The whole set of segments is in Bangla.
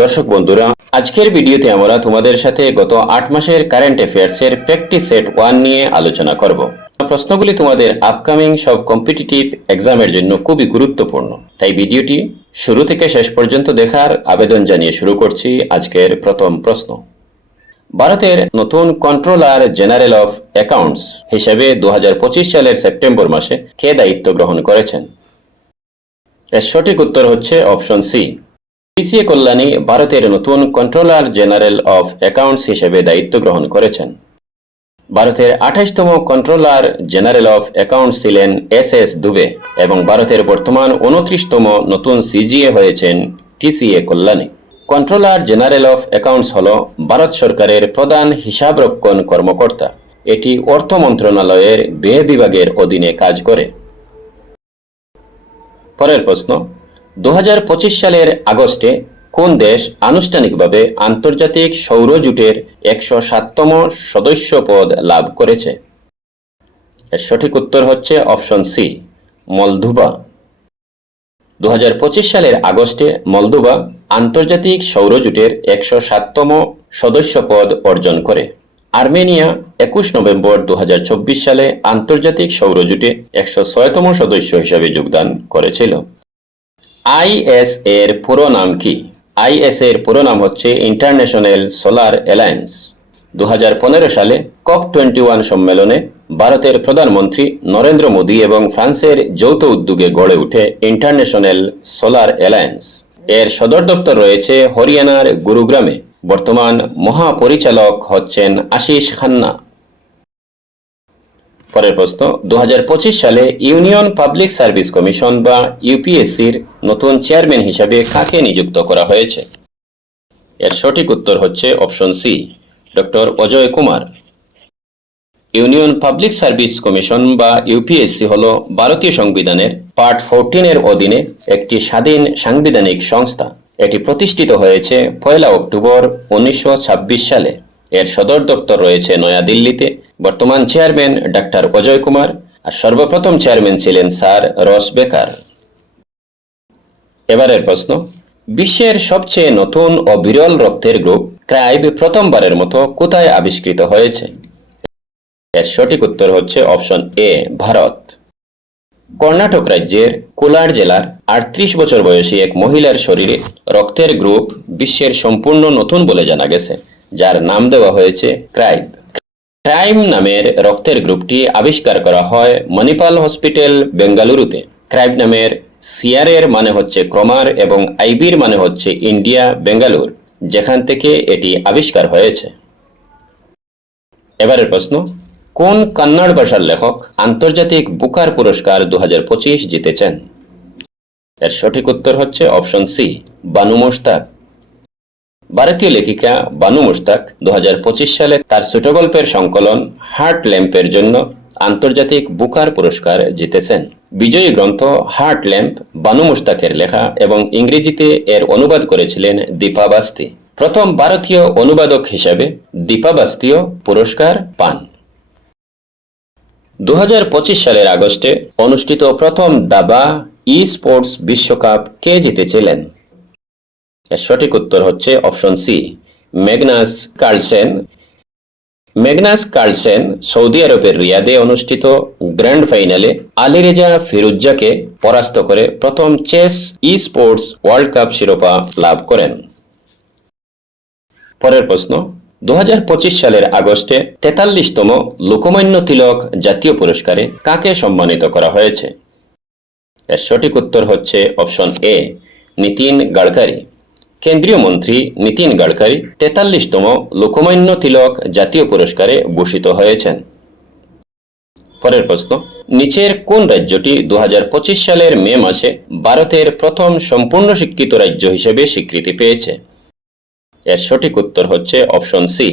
দর্শক বন্ধুরা, আজকের ভিডিওতে আমরা তোমাদের সাথে গত 8 মাসের কারেন্ট অ্যাফেয়ার্সের প্র্যাকটিস সেট 1 নিয়ে আলোচনা করব। প্রশ্নগুলি তোমাদের আপকামিং সব কম্পিটিটিভ এক্সামের জন্য খুবই গুরুত্বপূর্ণ, তাই ভিডিওটি শুরু থেকে শেষ পর্যন্ত দেখার আবেদন জানিয়ে শুরু করছি। আজকের প্রথম প্রশ্ন, ভারতের নতুন কন্ট্রোলার জেনারেল অফ অ্যাকাউন্টস হিসেবে 2025 সালের সেপ্টেম্বর মাসে কে দায়িত্ব গ্রহণ করেছেন? এর সঠিক উত্তর হচ্ছে অপশন সি, পিসিএ কল্যাণী ভারতের নতুন কন্ট্রোলার জেনারেল অফ অ্যাকাউন্টস হিসেবে দায়িত্ব গ্রহণ করেছেন। ভারতের 28তম কন্ট্রোলার জেনারেল অফ অ্যাকাউন্টস ছিলেন এস দুবে এবং ভারতের বর্তমান 29তম নতুন সিজিএ হয়েছেন TCA Kalyani. Controller general of accounts হল ভারত সরকারের প্রধান হিসাবরক্ষণ কর্মকর্তা। এটি অর্থ মন্ত্রণালয়ের ব্যয় বিভাগের অধীনে কাজ করে। পরের প্রশ্ন, 2025 সালের আগস্টে কোন দেশ আনুষ্ঠানিকভাবে আন্তর্জাতিক সৌর জোটের 107তম সদস্য পদ লাভ করেছে? এর সঠিক উত্তর হচ্ছে অপশন সি, মলদোভা। 2025 সালের আগস্টে মলদোভা আন্তর্জাতিক সৌর জোটের 107তম সদস্য পদ অর্জন করে। আর্মেনিয়া 21 নভেম্বর 2024 সালে আন্তর্জাতিক সৌর জোটে 106তম সদস্য হিসাবে যোগদান করেছিল। আইএস এর পুরো নাম কি? আইএস এর পুরো নাম হচ্ছে ইন্টারন্যাশনাল সোলার অ্যালায়েন্স। 2015 সালে COP21 সম্মেলনে ভারতের প্রধানমন্ত্রী নরেন্দ্র মোদী এবং ফ্রান্সের যৌথ উদ্যোগে গড়ে ওঠে ইন্টারন্যাশনাল সোলার অ্যালায়েন্স। এর সদর দপ্তর রয়েছে হরিয়ানার গুরুগ্রামে। বর্তমান মহাপরিচালক হচ্ছেন আশিস খান্না। পরের প্রশ্ন, 2025 সালে ইউনিয়ন পাবলিক সার্ভিস কমিশন বা ইউপিএসসির নতুন চেয়ারম্যান হিসাবে কাকে নিযুক্ত করা হয়েছে? এর সঠিক উত্তর হচ্ছে option C, doctor Ajay Kumar. Union public service commission বা ইউপিএসসি হল ভারতীয় সংবিধানের পার্ট 14 এর অধীনে একটি স্বাধীন সাংবিধানিক সংস্থা। এটি প্রতিষ্ঠিত হয়েছে 1 অক্টোবর 1926 সালে। এর সদর দপ্তর রয়েছে নয়াদিল্লিতে। বর্তমান চেয়ারম্যান ডাক্তার অজয় কুমার আর সর্বপ্রথম চেয়ারম্যান ছিলেন স্যার রস বেকার। এবারের প্রশ্ন, বিশ্বের সবচেয়ে নতুন ও বিরল রক্তের গ্রুপ ক্রাইব প্রথমবারের মতো কোথায় আবিষ্কৃত হয়েছে? এর সঠিক উত্তর হচ্ছে অপশন এ, ভারত। কর্ণাটক রাজ্যের কোলার জেলার 38 বছর বয়সী এক মহিলার শরীরে রক্তের গ্রুপ বিশ্বের সম্পূর্ণ নতুন বলে জানা গেছে, যার নাম দেওয়া হয়েছে ক্রাইব। ক্রাইম নামের রক্তের গ্রুপটি আবিষ্কার করা হয় মণিপাল হসপিটাল, বেঙ্গালুরুতে। ক্রাইব নামের সিআর এর মানে হচ্ছে ক্রমার এবং আইবির মানে হচ্ছে ইন্ডিয়া, বেঙ্গালুর, যেখান থেকে এটি আবিষ্কার হয়েছে। এবারের প্রশ্ন, কোন কন্নড় ভাষার লেখক আন্তর্জাতিক বুকার পুরস্কার 2025 জিতেছেন? এর সঠিক উত্তর হচ্ছে অপশন সি, বানু মুশতাক। ভারতীয় লেখিকা বানু মুশতাক 2025 সালে তার ছোটগল্পের সংকলন হার্ট ল্যাম্পের জন্য আন্তর্জাতিক বুকার পুরস্কার জিতেছেন। বিজয়ী গ্রন্থ হার্ট ল্যাম্প বানু মুশতাকের লেখা এবং ইংরেজিতে এর অনুবাদ করেছিলেন দীপা বাস্তি। প্রথম ভারতীয় অনুবাদক হিসেবে দীপা বাস্তিও পুরস্কার পান। 2025 সালের আগস্টে অনুষ্ঠিত প্রথম দাবা ই স্পোর্টস বিশ্বকাপ কে জিতেছিলেন? এর সঠিক উত্তর হচ্ছে option C, Magnus Carlsen. Magnus Carlsen সৌদি আরবের রিয়াদে অনুষ্ঠিত গ্র্যান্ড ফাইনালে আলীরেজা ফিরুজ্জাকে পরাস্ত করে প্রথম চেস ই স্পোর্টস ওয়ার্ল্ড কাপ শিরোপা লাভ করেন। পরের প্রশ্ন, 2025 সালের আগস্টে 43তম লোকমান্য তিলক জাতীয় পুরস্কারে কাকে সম্মানিত করা হয়েছে? এর সঠিক উত্তর হচ্ছে অপশন এ, নীতিন গাডকারি। কেন্দ্রীয় মন্ত্রী নীতিন গাডকারি 43তম লোকমান্য তিলক জাতীয় পুরস্কারে ভূষিত হয়েছেন। পরের প্রশ্ন, নিচের কোন রাজ্যটি 2025 সালের মে মাসে ভারতের প্রথম সম্পূর্ণ শিক্ষিত রাজ্য হিসেবে স্বীকৃতি পেয়েছে? এর সঠিক উত্তর হচ্ছে অপশন সি,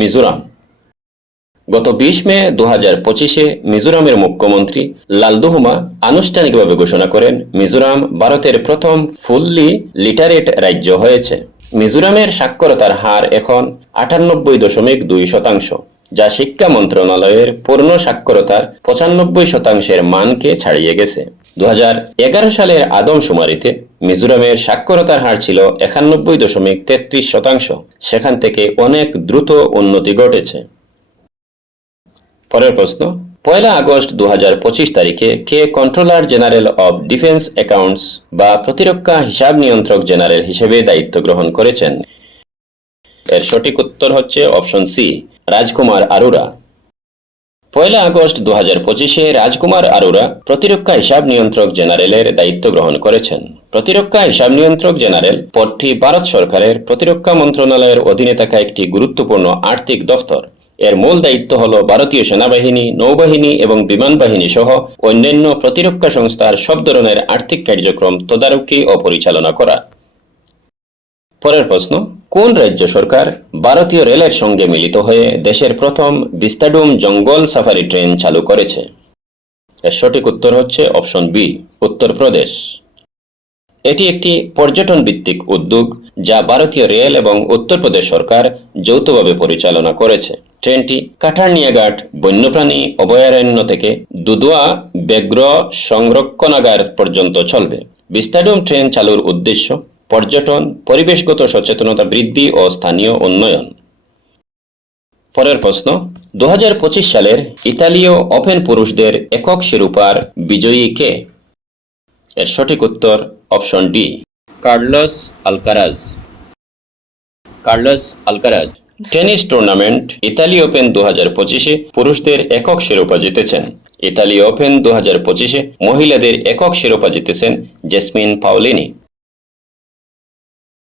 মিজোরাম। গত 20 মে 2025-এ মিজোরামের মুখ্যমন্ত্রী লালদুহমা আনুষ্ঠানিকভাবে ঘোষণা করেন মিজোরাম ভারতের প্রথম ফুললি লিটারেট রাজ্য হয়েছে। মিজোরামের সাক্ষরতার হার এখন 98.2%, যা শিক্ষা মন্ত্রণালয়ের পূর্ণ সাক্ষরতার 95% মানকে ছাড়িয়ে গেছে। 2011 সালের আদমশুমারিতে মিজোরামের সাক্ষরতার হার ছিল 91.33%। সেখান থেকে অনেক দ্রুত উন্নতি ঘটেছে। পরের প্রশ্ন, 1 আগস্ট 2025 তারিখে কে controller general of defence accounts বা প্রতিরক্ষা হিসাব নিয়ন্ত্রক জেনারেল হিসেবে দায়িত্ব গ্রহণ করেছেন? এর সঠিক উত্তর হচ্ছে অপশন সি, রাজকুমার আরোরা। 1 আগস্ট 2025-এ রাজকুমার আরোরা প্রতিরক্ষা হিসাব নিয়ন্ত্রক জেনারেলের দায়িত্ব গ্রহণ করেছেন। প্রতিরক্ষা হিসাব নিয়ন্ত্রক জেনারেল পদটি ভারত সরকারের প্রতিরক্ষা মন্ত্রণালয়ের অধীনে থাকা একটি গুরুত্বপূর্ণ আর্থিক দফতর। এর মূল দায়িত্ব হল ভারতীয় সেনাবাহিনী, নৌবাহিনী এবং বিমান বাহিনী সহ অন্যান্য প্রতিরক্ষা সংস্থার সব ধরনের আর্থিক কার্যক্রম তদারকি ও পরিচালনা করা। পরের প্রশ্ন, কোন রাজ্য সরকার ভারতীয় রেলের সঙ্গে মিলিত হয়ে দেশের প্রথম বিস্তাডোম জঙ্গল সাফারি ট্রেন চালু করেছে? এর সঠিক উত্তর হচ্ছে অপশন বি, উত্তরপ্রদেশ। এটি একটি পর্যটন ভিত্তিক উদ্যোগ যা ভারতীয় রেল এবং উত্তরপ্রদেশ সরকার যৌথভাবে পরিচালনা করেছে। ট্রেনটি কাঠারনিয়াঘাট বন্যপ্রাণী অভয়ারণ্য থেকে দুধওয়া ব্যাঘ্র সংরক্ষণাগার পর্যন্ত চলবে। বিস্তাডোম ট্রেন চালুর উদ্দেশ্য পর্যটন, পরিবেশগত সচেতনতা বৃদ্ধি ও স্থানীয় উন্নয়ন। পরের প্রশ্ন, 2025 সালের ইতালীয় ওপেন পুরুষদের একক শিরোপার বিজয়ী কে? এর সঠিক উত্তর option D, Carlos Alcaraz. Carlos Alcaraz tennis tournament Italy open 2025-এ পুরুষদের একক শিরোপা জিতেছেন। ইতালি ওপেন 2025-এ মহিলাদের একক শিরোপা জিতেছেন জেসমিন পাওলিনি।